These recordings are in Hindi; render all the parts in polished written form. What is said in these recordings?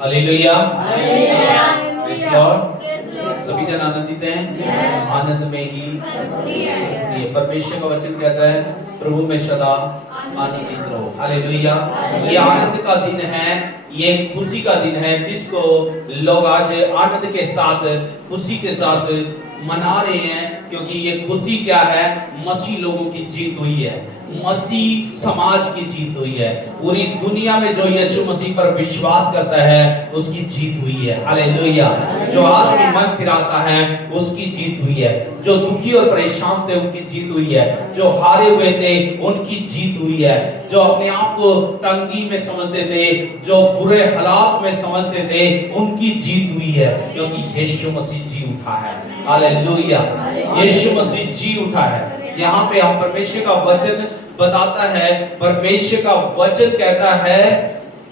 Hallelujah, praise Lord. सभी जन आनंदित हैं, आनंद में ही ये परमेश्वर का वचन कहता है प्रभु में सदा आनंदित रहो। हालेलुया। ये आनंद का दिन है, ये खुशी का दिन है जिसको लोग आज आनंद के साथ, खुशी के साथ मना रहे हैं, क्योंकि ये खुशी क्या है? मसीह लोगों की जीत हुई है, मसीह समाज की जीत हुई है। पूरी दुनिया में जो यीशु मसीह पर विश्वास करता है उसकी जीत हुई है। हालेलुया। जो आदमी मन फिराता है उसकी जीत हुई है, जो दुखी और परेशान थे उनकी जीत हुई है, जो हारे हुए थे उनकी जीत हुई है, जो अपने आप को तंगी में समझते थे, जो बुरे हालात में समझते थे, उनकी जीत हुई है, क्योंकि यीशु मसीह जी उठा है। हालेलुया। यीशु मसीह जी उठा है। यहाँ पे हम परमेश्वर का वचन बताता है, परमेश्वर का वचन कहता है,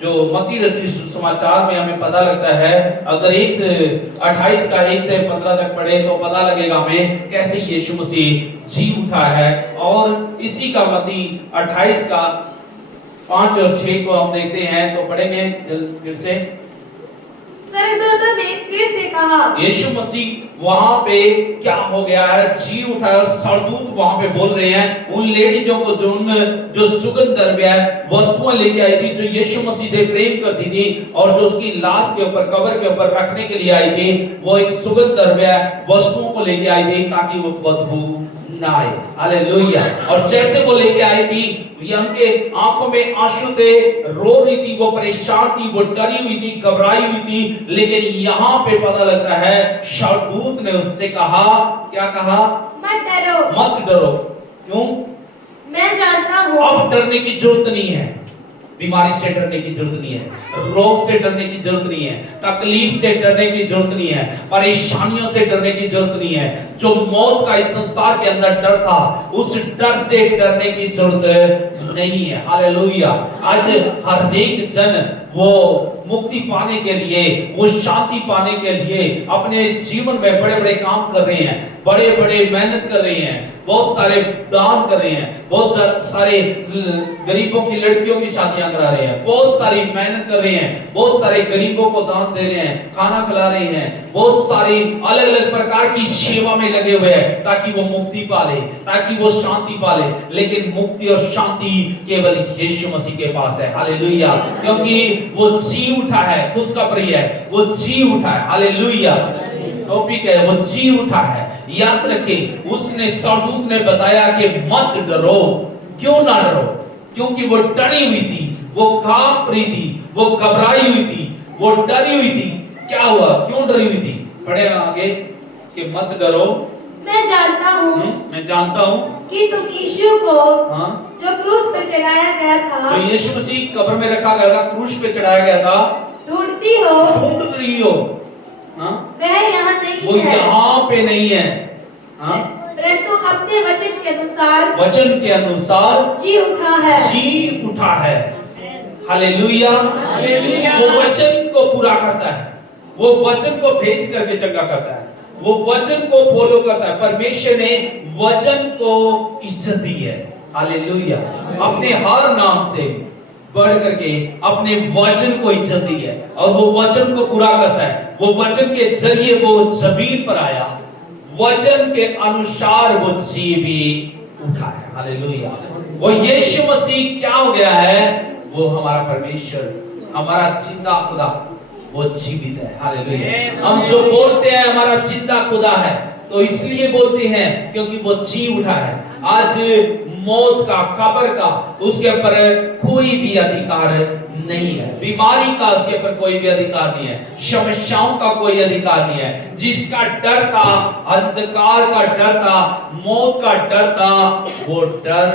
जो मत्ती रचित सुसमाचार में हमें पता लगता है। अगर 28 का 1 से 15 तक पढ़े तो पता लगेगा हमें कैसे यीशु मसीह जी उठा है। और इसी का मत्ती 28 का 5 और 6 को हम देखते हैं, तो पढ़ेंगे फिर से। स्वर्गदूतों ने स्त्री से कहा, यीशु मसीह वहां पे क्या हो गया है? जी उठा है। स्वर्गदूत वहां पे बोल रहे हैं उन लेडीजों को जो सुगंध द्रव्य वस्तुएं लेके आई थी, जो यीशु मसीह से प्रेम करती थी और जो उसकी लाश के ऊपर, कब्र के ऊपर रखने के लिए आई थी, वो एक सुगंध द्रव्य वस्तुओं को लेके आई थी ताकि वो बदबू ना आए। हालेलुया। और जैसे वो लेके आई थी, ये उनके आंखों में आंसू थे, रो रही थी, वो परेशान थी, वो डरी हुई थी, घबराई हुई थी। लेकिन यहाँ पे पता लगता है स्वर्गदूत ने उससे कहा, क्या कहा? मत डरो। मत डरो। क्यों? मैं जानता हूँ। अब डरने की जरूरत नहीं है, बीमारी से डरने की जरूरत नहीं है, रोग से डरने की जरूरत नहीं है, तकलीफ से डरने की जरूरत नहीं है, परेशानियों से डरने की जरूरत नहीं है। जो मौत का इस संसार के अंदर डर था, उस डर से डरने की जरूरत नहीं है। हालेलुया। आज हर एक जन वो मुक्ति पाने के लिए, वो शांति पाने के लिए अपने जीवन में बड़े बड़े काम कर रहे हैं, बड़े बड़े मेहनत कर रहे हैं, बहुत सारे दान कर रहे हैं, बहुत सारे गरीबों की लड़कियों की शादियां करा रहे हैं, बहुत सारी मेहनत कर रहे हैं, बहुत सारे गरीबों को दान दे रहे हैं, खाना खिला रहे हैं, बहुत सारी अलग अलग प्रकार की सेवा में लगे हुए हैं ताकि वो मुक्ति पाले, ताकि वो शांति पाले। लेकिन मुक्ति और शांति केवल यीशु मसीह के पास है। हालेलुया। क्योंकि वो जी उठा है, खुशखबरी है, वो जी उठा है। हालेलुया। टॉपिक है वो जी उठा है। याद रखें, उसने स्वर्गदूत ने बताया कि मत डरो। क्यों ना डरो? क्योंकि वो डरी हुई थी, वो कांप रही थी, वो घबराई हुई थी, वो डरी हुई थी। क्या हुआ? क्यों डरी हुई थी? पढ़े आगे कि मत डरो, मैं जानता हूँ मैं जानता हूँ कि तुम यीशु को, हाँ, जो क्रूस पर चढ़ाया गया था, जो यीशु मसीह कब्र में रखा गया था, क्रूस पे चढ़ाया गया था, ढूंढती हो, ढूंढ रही हो। हाँ? वह यहाँ नहीं वो है, यहाँ पे नहीं है, हाँ? परंतु अपने वचन के अनुसार, वचन के अनुसार जी उठा है। जी उठा है। हालेलुया। वो वचन को पूरा करता है, वो वचन को भेज करके चंगा करता है, वो वचन को फॉलो करता है। परमेश्वर ने वचन को इज्जत दी है। हालेलुया। अपने हर नाम से बढ़ करके अपने वचन को इज्जत दी है, और वो वचन को पूरा करता है। वो वचन के जरिए वो जमीन पर आया, वचन के अनुसार वो जी भी उठा है। हालेलुया। वो यीशु मसीह क्या हो गया है? वो हमारा परमेश्वर, हमारा जिंदा खुदा, वो जीवित है। हालेलुया। हम जो बोलते हैं हमारा जिंदा खुदा है, तो इसलिए बोलते हैं क्योंकि वो जी उठा है। आज मौत का, कब्र का उसके ऊपर कोई भी अधिकार नहीं है, बीमारी का उसके ऊपर कोई भी अधिकार नहीं है, समस्याओं का कोई अधिकार नहीं है। जिसका डर था, अंधकार का डर था, मौत का डर था, वो डर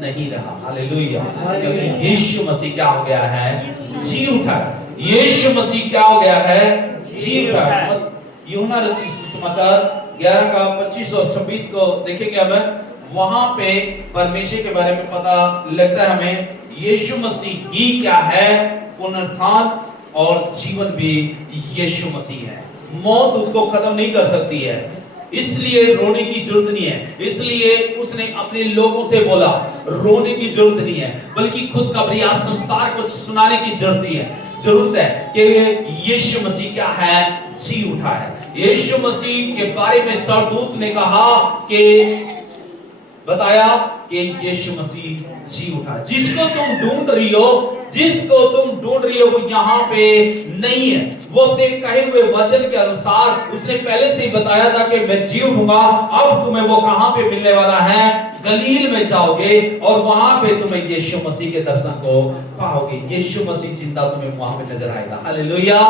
नहीं रहा। हालेलुया। क्योंकि यीशु मसीह क्या हो गया है? जी उठा है। यीशु मसीह क्या हो गया है? जी उठा है। यूहन्ना रचित सुसमाचार 11 का 25 और 26 को देखेंगे हमें, वहां पे परमेश्वर के बारे में पता लगता है हमें। यीशु मसीह ही क्या है? पुनरुत्थान और जीवन भी यीशु मसीह है। मौत उसको खत्म नहीं कर सकती है, इसलिए रोने की जरूरत नहीं है। इसलिए उसने अपने लोगों से बोला रोने की जरूरत नहीं है, बल्कि खुशखबरी आज संसार को सुनाने की जरूरत नहीं है। जरूरत है कि यीशु मसीह क्या है, जी उठा है। यीशु मसीह के बारे में सरदूत ने कहा कि बताया कि यीशु मसीह जी उठा। जिसको तुम ढूंढ रही हो, जिसको तुम ढूंढ रही हो वो यहाँ पे नहीं है। वो अपने कहे हुए वचन के अनुसार उसने पहले से ही बताया था कि मैं जी उठूंगा। अब तुम्हें वो कहां पे मिलने वाला है, गलील में जाओगे और वहां पे तुम्हें यीशु मसीह के दर्शन को पाओगे। यीशु मसीह जिंदा तुम्हें वहां पे नजर आएगा। Hallelujah,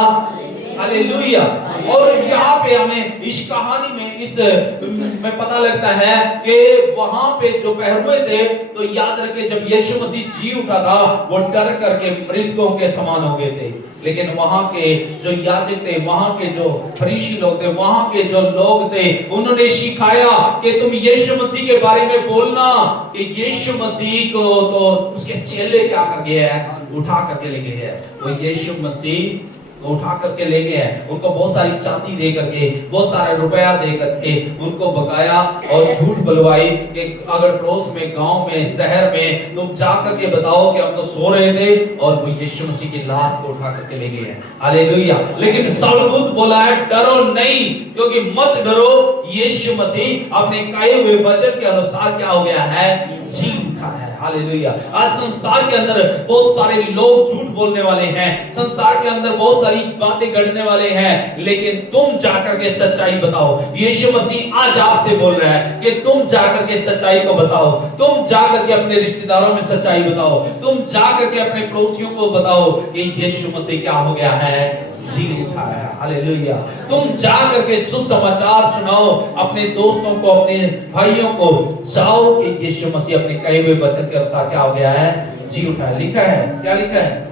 hallelujah. और यहाँ पे हमें इस कहानी में पता लगता है कि वहां पे जो पहरुए थे, तो याद रखे जब यीशु मसीह जी उठा था वो डर करके मृतकों के समान हो गए थे। लेकिन वहां के जो याजक थे, वहां के जो फरीसी लोग थे, वहां के जो लोग थे, उन्होंने सिखाया कि तुम यीशु मसीह के बारे में बोलना कि यीशु मसीह को तो उसके चेले क्या कर गए हैं, उठा करके ले गए हैं। वो यीशु मसीह उठा करके ले गए हैं। उनको बहुत सारी चांदी दे करके, बहुत सारा रुपया दे करके उनको बकाया और झूठ बुलवाई कि अगर पड़ोस में, गांव में, शहर में तुम जा करके बताओ कि हम तो सो रहे थे, और वो यीशु मसीह की लाश को उठा करके ले गए हैं। हालेलुया। लेकिन सरदूत बोला है डरो नहीं, क्योंकि मत डरो, यीशु मसीह अपने कहे हुए वचन के अनुसार क्या हो गया है, जी उठा है। हालेलुया। आज संसार के अंदर बहुत सारे लोग झूठ बोलने वाले हैं, संसार के अंदर बहुत सारी बातें गढ़ने वाले हैं, लेकिन तुम जाकर के सच्चाई बताओ। यीशु मसीह आज आपसे बोल रहा है कि तुम जाकर के सच्चाई को बताओ। तुम जाकर के अपने रिश्तेदारों में सच्चाई बताओ। तुम जाकर के अपने पड़ोसियों को बताओ कि यीशु मसीह क्या हो गया है, जी उठा है। हालेलुया। तुम जा करके सुसमाचार सुनाओ अपने दोस्तों को, अपने भाइयों को, जाओ कि यीशु मसीह अपने कहे हुए वचन के अनुसार क्या हो गया है, जी उठा है। लिखा है, क्या लिखा है?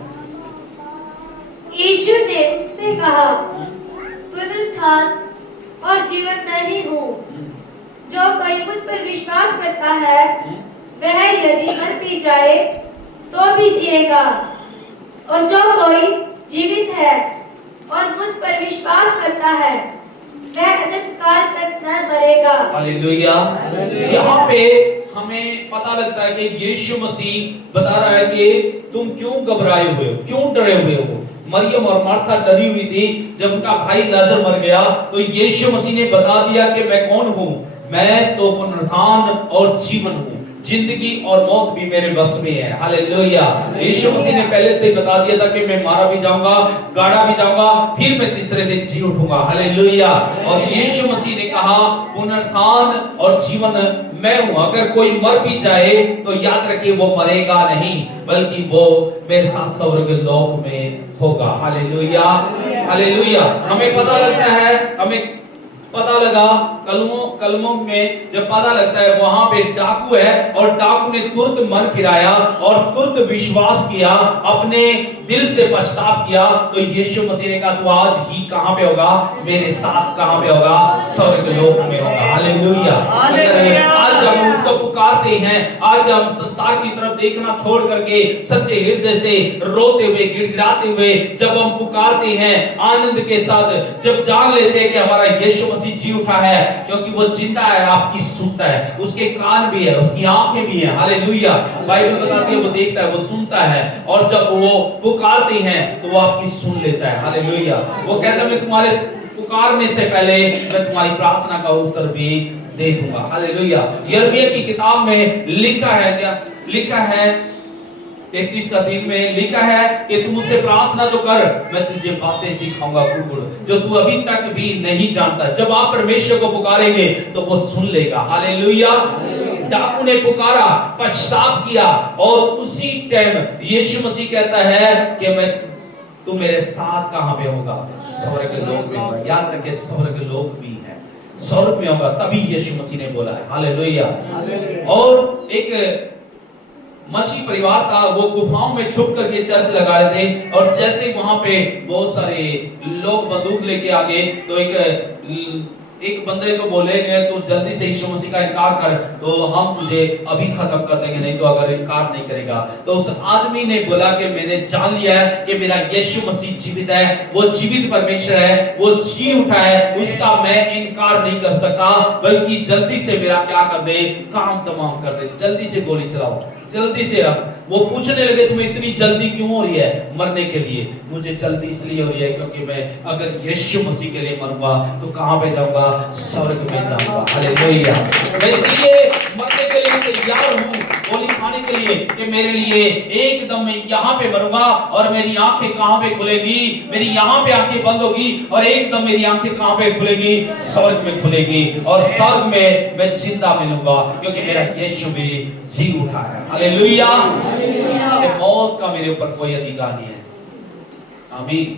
यीशु ने से कहा, पुनरुत्थान और जीवन मैं ही हूँ। जो कोई मुझ पर विश्वास करता है, वह यदि मर भी जाए तो भी जिएगा, और जो कोई जीवित है और मुझ पर विश्वास करता है, वह अनंत काल तक न मरेगा। हालेलुया। यहाँ पे हमें पता लगता है कि यीशु मसीह बता रहा है कि तुम क्यों घबराए हुए हो, क्यों डरे हुए हो। मरियम और मार्था डरी हुई थी जब उनका भाई लाजर मर गया, तो यीशु मसीह ने बता दिया कि मैं कौन हूँ, मैं तो पुनरुत्थान और जीवन हूँ, जिंदगी और मौत भी मेरे बस में है। हालेलुया। यीशु मसीह ने पहले से ही बता दिया था कि मैं मारा भी जाऊंगा, गाड़ा भी जाऊंगा, फिर मैं तीसरे दिन जी उठूंगा। हालेलुया। और यीशु मसीह ने कहा पुनरुत्थान और जीवन मैं हूं। अगर कोई मर भी जाए तो याद रखिए वो मरेगा नहीं, बल्कि वो मेरे साथ स्वर्ग लोक में होगा। Hallelujah, hallelujah. हमें पता लगता है, हमें पता लगा कलमों में जब पता लगता है वहां पे डाकू है, और डाकू ने तुरंत मन फिराया और तुरंत विश्वास किया, अपने दिल से पछतावा किया, तो यीशु मसीह ने कहा तू आज ही कहां पे होगा, मेरे साथ कहां पे होगा, स्वर्ग लोक में होगा। हालेलुया। आज हम उसको पुकारते हैं, आज हम संसार की तरफ देखना छोड़ करके सच्चे हृदय से रोते हुए, गिड़गिड़ाते हुए जब हम पुकारते हैं आनंद के साथ, जब जान लेते हैं कि हमारा यीशु मसीह जी उठा है, क्योंकि वो जिंदा है, आपकी सुनता है, उसके कान भी है, उसकी आंखें भी हैं। हालेलुया। बाइबल बताती है वो देखता है, वो सुनता है, और जब वो पुकारते हैं तो वो आपकी सुन लेता है। हालेलुया। वो कहता है मैं तुम्हारे पुकारने से पहले मैं तुम्हारी प्रार्थना का उत्तर भी दे दूंगा। हालेलुया। यिर्मयाह की किताब में लिखा है, क्या लिखा है, 33:3 में लिखा है कि तू मुझसे प्रार्थना तो कर, मैं तुझे बातें सिखाऊंगा जो तू अभी तक भी नहीं जानता। जब आप परमेश्वर को पुकारेंगे तो वो सुन लेगा। हालेलुया। डाकू ने पुकारा, पछतावा किया, और उसी टाइम यीशु मसीह कहता है कि मैं तू मेरे साथ कहां पे होगा, स्वर्ग लोक में होगा। याद रखे स्वर्ग लोक भी है, स्वर्ग में होगा, तभी यीशु मसीह ने बोला है। हालेलुया। और एक मसीह परिवार था, वो गुफाओं में छुप करके चर्च लगा रहे थे, और जैसे वहां पे बहुत सारे लोग बंदूक लेके आ गए, तो एक बंदे को बोलेंगे तो जल्दी से यीशु मसीह का इनकार कर, तो हम तुझे अभी खत्म कर देंगे, नहीं तो अगर इनकार नहीं करेगा। तो उस आदमी ने बोला कि मैंने जान लिया है कि मेरा यीशु मसीह जीवित है, वो जीवित परमेश्वर है, वो जी उठा है, उसका मैं इनकार नहीं कर सकता, बल्कि जल्दी से मेरा क्या कर दे, काम तमाम कर दे, जल्दी से गोली चलाओ, जल्दी से रख। वो पूछने लगे तुम्हें इतनी जल्दी क्यों हो रही है मरने के लिए? मुझे जल्दी इसलिए हो रही है क्योंकि मैं अगर यीशु मसीह के लिए मरूंगा तो कहां पे जाऊंगा? स्वर्ग में जाऊंगा। हालेलुया। मैं इसलिए मरने के लिए तैयार हूं, गोली खाने के लिए, कि मेरे लिए एकदम मैं यहाँ पे मरूंगा और मेरी आंखें कहां पे खुलेगी? मेरी यहाँ पे आंखें बंद होगी और एकदम मेरी आंखें कहां पे खुलेगी? स्वर्ग में खुलेगी और स्वर्ग में मैं जिंदा मिलूंगा क्योंकि मेरा यीशु भी जी उठा है। हालेलुया। मौत का मेरे ऊपर कोई अधिकार नहीं है। आमीन।